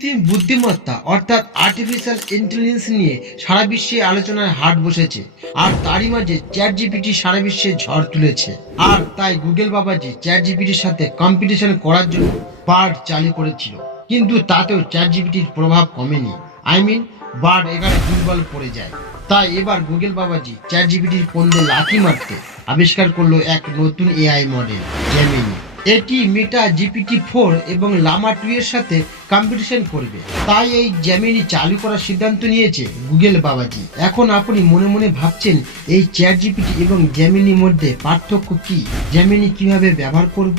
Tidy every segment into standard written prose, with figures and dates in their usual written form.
কৃত্রিম বুদ্ধিমত্তা অর্থাৎ আর্টিফিশিয়াল ইন্টেলিজেন্স নিয়ে সারা বিশ্বে আলোচনায় হাট বসেছে, আর তারই মাঝে চ্যাট জিপিটি সারা বিশ্বে ঝড় তুলেছে। আর তাই গুগল বাবাজি চ্যাট জিপিটির সাথে কম্পিটিশন করার জন্য বার্ড চালু করেছিল, কিন্তু তাতেও চ্যাট জিপিটির প্রভাব কমেনি। বার্ড এখানে দুর্বল পড়ে যায়। তাই এবার গুগল বাবাজি চ্যাট জিপিটির পন্দে লাথি মারতে আবিষ্কার করলো এক নতুন এআই মডেল জেমিনি। এটি মেটা GPT-4 এবং লামা 2 এর সাথে কম্পিটিশন করবে। তাই এই জেমিনি চালু করার সিদ্ধান্ত নিয়েছে গুগল বাবাজি। এখন আপনি মনে মনে ভাবছেন এই চ্যাট জিপিটি এবং জেমিনির মধ্যে পার্থক্য কি, জেমিনি কিভাবে ব্যবহার করব,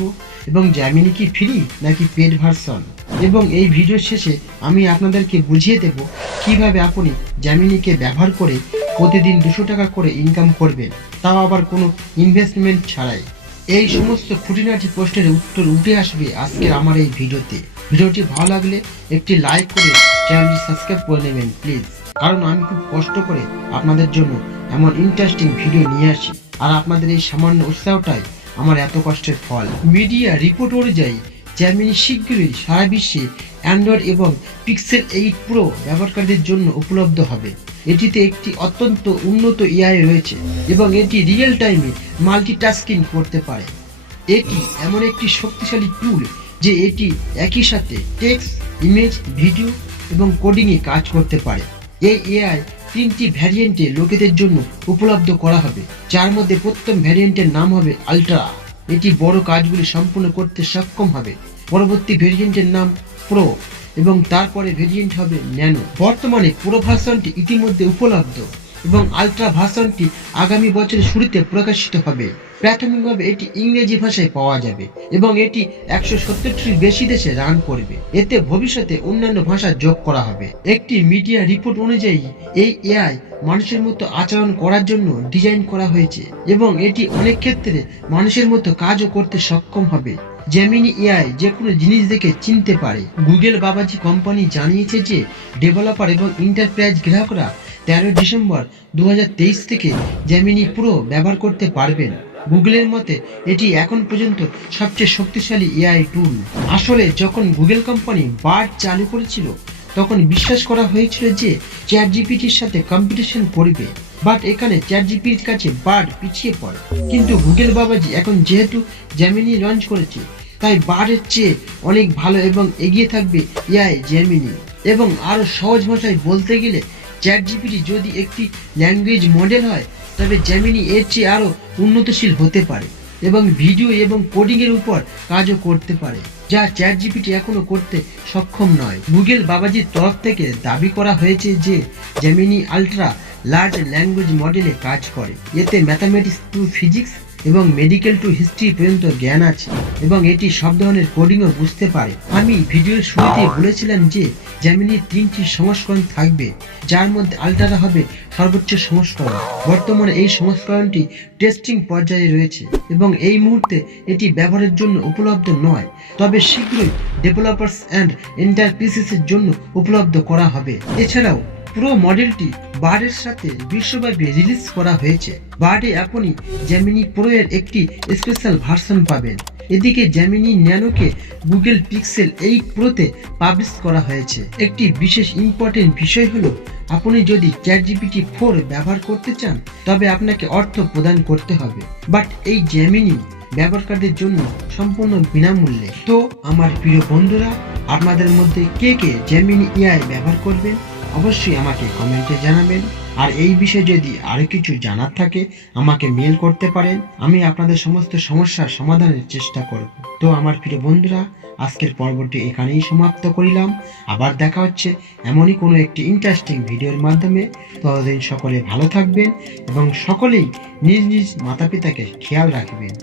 এবং জেমিনি কি ফ্রি নাকি পেড ভার্সন। এবং এই ভিডিওর শেষে আমি আপনাদেরকে বুঝিয়ে দেব কিভাবে আপনি জেমিনিকে ব্যবহার করে প্রতিদিন 200 টাকা করে ইনকাম করবেন, তাও আবার কোনো ইনভেস্টমেন্ট ছাড়াই। এই সমস্ত খুঁটিনাটি প্রশ্নের উত্তর উঠে আসবে আজকের আমার এই ভিডিওতে। ভিডিওটি ভালো লাগলে একটি লাইক করে চ্যানেলটি সাবস্ক্রাইব করে নেবেন প্লিজ, কারণ আমি খুব কষ্ট করে আপনাদের জন্য এমন ইন্টারেস্টিং ভিডিও নিয়ে আসি, আর আপনাদের এই সামান্য উৎসাহটাই আমার এত কষ্টের ফল। মিডিয়া রিপোর্ট অনুযায়ী জেমিনি শীঘ্রই সারা বিশ্বে অ্যান্ড্রয়েড এবং পিক্সেল 8 প্রো ব্যবহারকারীদের জন্য উপলব্ধ হবে। এটিতে একটি অত্যন্ত উন্নত এআই রয়েছে এবং এটি রিয়েল টাইমে মাল্টিটাস্কিং করতে পারে। এটি এমন একটি শক্তিশালী টুল যে এটি একই সাথে টেক্সট, ইমেজ, ভিডিও এবং কোডিংয়ে কাজ করতে পারে। এই এআই 3টি ভ্যারিয়েন্টে লোকেদের জন্য উপলব্ধ করা হবে, যার মধ্যে প্রথম ভ্যারিয়েন্টের নাম হবে আল্ট্রা। এটি বড় কাজগুলি সম্পূর্ণ করতে সক্ষম হবে। পরবর্তী ভেরিয়েন্টের নাম প্রো এবং তারপরে ভেরিয়েন্ট হবে ন্যানো। বর্তমানে প্রো ভার্সনটি ইতিমধ্যে উপলব্ধ এবং আল্ট্রা ভার্সনটি আগামী বছরের শুরুতে প্রকাশিত হবে। প্রাথমিকভাবে এটি ইংরেজি ভাষায় পাওয়া যাবে এবং এটি 170টির বেশি দেশে রান করবে। এতে ভবিষ্যতে অন্যান্য ভাষা যোগ করা হবে। একটি মিডিয়া রিপোর্ট অনুযায়ী এই এআই মানুষের মতো আচরণ করার জন্য ডিজাইন করা হয়েছে এবং এটি অনেক ক্ষেত্রে মানুষের মতো কাজও করতে সক্ষম হবে। জেমিনি এআই যে কোনো জিনিস দেখে চিনতে পারে। গুগল বাবাজি কোম্পানি জানিয়েছে যে ডেভেলপার এবং এন্টারপ্রাইজ গ্রাহকরা 13 ডিসেম্বর 2023 থেকে জেমিনি প্রো ব্যবহার করতে পারবেন। গুগলের মতে এটি এখন পর্যন্ত সবচেয়ে শক্তিশালী এআই টুল। আসলে যখন গুগল কোম্পানি বার্ড চালু করেছিল তখন বিশ্বাস করা হয়েছিল যে চ্যাট জিপিটির সাথে কম্পিটিশন করবে, বাট এখানে চ্যাট জিপিটির কাছে বার্ড পিছিয়ে পড়ে। কিন্তু গুগল বাবাজি এখন যেহেতু জেমিনি লঞ্চ করেছে, তাই বার্ডের চেয়ে অনেক ভালো এবং এগিয়ে থাকবে এআই জেমিনি। এবং আরো সহজ ভাষায় বলতে গেলে চ্যাট জিপিটি যদি একটি ল্যাঙ্গুয়েজ মডেল হয়, তবে জেমিনি এর চেয়ে আরো উন্নতশীল হতে পারে এবং ভিডিও এবং কোডিং এর উপর কাজও করতে পারে, যা চ্যাট জিপিটি এখনো করতে সক্ষম নয়। গুগল বাবাজির তরফ থেকে দাবি করা হয়েছে যে জেমিনি আল্ট্রা লার্জ ল্যাঙ্গুয়েজ মডেলে কাজ করে। এতে ম্যাথামেটিক্স টু ফিজিক্স এবং মেডিকেল টু হিস্ট্রি পর্যন্ত জ্ঞান আছে এবং এটি সব ধরনের কোডিংও বুঝতে পারে। আমি ভিডিওর শুরুতে বলেছিলাম যে জেমিনির 3টি সংস্করণ থাকবে, যার মধ্যে আল্ট্রা হবে সর্বোচ্চ সংস্করণ। বর্তমানে এই সংস্করণটি টেস্টিং পর্যায়ে রয়েছে এবং এই মুহূর্তে এটি ব্যবহারের জন্য উপলব্ধ নয়, তবে শীঘ্রই ডেভেলপার্স অ্যান্ড এন্টারপ্রাইজেসের জন্য উপলব্ধ করা হবে। এছাড়াও পুরো মডেলটি বার্ডের সাথে বিশ্বব্যাপী রিলিজ করা হয়েছে। বার্ডে আপনি জেমিনি প্রো এর একটি স্পেশাল ভার্সন পাবেন। এদিকে জেমিনি ন্যানোকে গুগল পিক্সেল 8 প্রোতে পাবলিশ করা হয়েছে। একটি বিশেষ ইম্পর্টেন্ট বিষয় হলো, আপনি যদি চ্যাট জিপিটি 4 ব্যবহার করতে চান তবে আপনাকে অর্থ প্রদান করতে হবে, বাট এই জেমিনি ব্যবহারকারীদের জন্য সম্পূর্ণ বিনামূল্যে। তো আমার প্রিয় বন্ধুরা, আপনাদের মধ্যে কে কে জেমিনি এআই ব্যবহার করবেন অবশ্যই আমাকে কমেন্টে জানাবেন। আর এই বিষয়ে যদি আরো কিছু জানার থাকে আমাকে মেল করতে পারেন, আমি আপনাদের সমস্ত সমস্যার সমাধানের চেষ্টা করব। তো আমার প্রিয় বন্ধুরা, আজকের পর্বটি এখানেই সমাপ্ত করিলাম। আবার দেখা হচ্ছে এমনই কোনো একটি ইন্টারেস্টিং ভিডিওর মাধ্যমে। ততদিন সকলে ভালো থাকবেন এবং সকলেই নিজ নিজ মাতা পিতাকে খেয়াল রাখবেন।